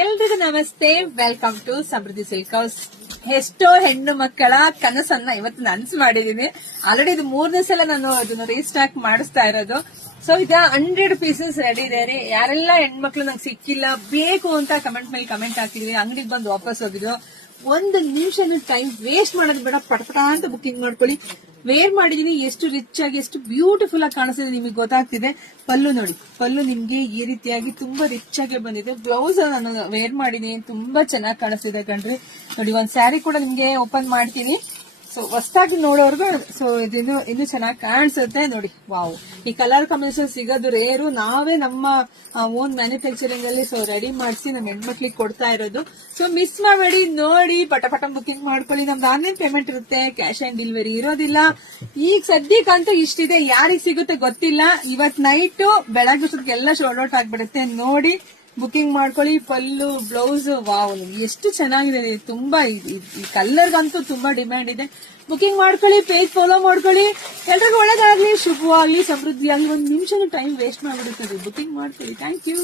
ಎಲ್ರಿಗೂ ನಮಸ್ತೆ, welcome to Samruddhi silk house. ಎಷ್ಟೋ ಹೆಣ್ಣು ಮಕ್ಕಳ ಕನಸನ್ನ ಇವತ್ತು ನನಸು ಮಾಡಿದೀನಿ. ಆಲ್ರೆಡಿ ಇದು 3ನೇ ಸಲ ನಾನು ಅದನ್ನ ರೀಸ್ಟಾಕ್ ಮಾಡಿಸ್ತಾ ಇರೋದು. ಸೊ ಇದ 100 ಪೀಸಸ್ ರೆಡಿ ಇದೆ ರೀ. ಯಾರೆಲ್ಲ ಹೆಣ್ಮಕ್ಳು ನಂಗೆ ಸಿಕ್ಕಿಲ್ಲ ಬೇಕು ಅಂತ ಕಮೆಂಟ್ ಮೇಲೆ ಕಮೆಂಟ್ ಹಾಕಿದ್ರಿ, ಅಂಗಡಿಗೆ ಬಂದು ವಾಪಸ್ ಹೋಗಿದ್ರು. ಒಂದು ನಿಮಿಷ ಟೈಮ್ ವೇಸ್ಟ್ ಮಾಡೋದು ಬೇಡ, ಪಟಪಟ ಅಂತ ಬುಕಿಂಗ್ ಮಾಡ್ಕೊಳ್ಳಿ. ವೇರ್ ಮಾಡಿದೀನಿ, ಎಷ್ಟು ರಿಚ್ ಆಗಿ ಎಷ್ಟು ಬ್ಯೂಟಿಫುಲ್ ಆಗಿ ಕಾಣಿಸ್ತಿದೆ ನಿಮಗೆ ಗೊತ್ತಾಗ್ತಿದೆ. ಪಲ್ಲು ನೋಡಿ, ಪಲ್ಲು ನಿಮ್ಗೆ ಈ ರೀತಿಯಾಗಿ ತುಂಬಾ ರಿಚ್ ಆಗಿ ಬಂದಿದೆ. ಬ್ಲೌಸ್ ನಾನು ವೇರ್ ಮಾಡಿದೀನಿ, ತುಂಬಾ ಚೆನ್ನಾಗಿ ಕಾಣಿಸ್ತಿದೆ ಕಣ್ರಿ. ನೋಡಿ, ಒಂದ್ ಸ್ಯಾರಿ ಕೂಡ ನಿಮ್ಗೆ ಓಪನ್ ಮಾಡ್ತೀನಿ. ಸೊ ಹೊಸದಾಗಿ ನೋಡೋರ್ಗು ಸೊ ಇದು ಇನ್ನು ಚೆನ್ನಾಗಿ ಕಾಣಿಸುತ್ತೆ ನೋಡಿ. ವಾವ್, ಈ ಕಲರ್ ಕಾಂಬಿನೇಷನ್ ಸಿಗೋದು ರೇರು. ನಾವೇ ನಮ್ಮ ಓನ್ ಮ್ಯಾನುಫ್ಯಾಕ್ಚರಿಂಗ್ ಅಲ್ಲಿ ಸೊ ರೆಡಿ ಮಾಡಿಸಿ ನಮ್ಮ ಹೆಣ್ಮಕ್ಳಿಗೆ ಕೊಡ್ತಾ ಇರೋದು. ಸೊ ಮಿಸ್ ಮಾಡಬೇಡಿ, ನೋಡಿ ಪಟ ಬುಕಿಂಗ್ ಮಾಡ್ಕೊಳ್ಳಿ. ನಮ್ದು ಆನ್ಲೈನ್ ಪೇಮೆಂಟ್ ಇರುತ್ತೆ, ಕ್ಯಾಶ್ ಆನ್ ಡೆಲಿವರಿ ಇರೋದಿಲ್ಲ. ಈಗ ಸದ್ಯಕ್ಕಂತೂ ಇಷ್ಟಿದೆ, ಯಾರಿಗ್ ಸಿಗುತ್ತೆ ಗೊತ್ತಿಲ್ಲ. ಇವತ್ ನೈಟ್ ಬೆಳಗ್ಗೆ ಎಲ್ಲ ಶೋಲ್ಡ್ ಔಟ್ ಆಗ್ಬಿಡುತ್ತೆ. ನೋಡಿ ಬುಕಿಂಗ್ ಮಾಡ್ಕೊಳ್ಳಿ. ಪಲ್ಲು ಬ್ಲೌಸ್ ವಾವ್, ಎಷ್ಟು ಚೆನ್ನಾಗಿದೆ. ತುಂಬಾ ಈ ಕಲರ್ಗಂತೂ ತುಂಬಾ ಡಿಮ್ಯಾಂಡ್ ಇದೆ. ಬುಕಿಂಗ್ ಮಾಡ್ಕೊಳ್ಳಿ, ಪೇಜ್ ಫಾಲೋ ಮಾಡ್ಕೊಳ್ಳಿ. ಎಲ್ರಿಗೂ ಒಳ್ಳೇದಾಗ್ಲಿ, ಶುಭವಾಗ್ಲಿ, ಸಮೃದ್ಧಿ ಆಗ್ಲಿ. 1 ನಿಮಿಷ ಟೈಮ್ ವೇಸ್ಟ್ ಮಾಡ್ಬಿಡುತ್ತದೆ. ಬುಕಿಂಗ್ ಮಾಡ್ಕೊಳ್ಳಿ. Thank you.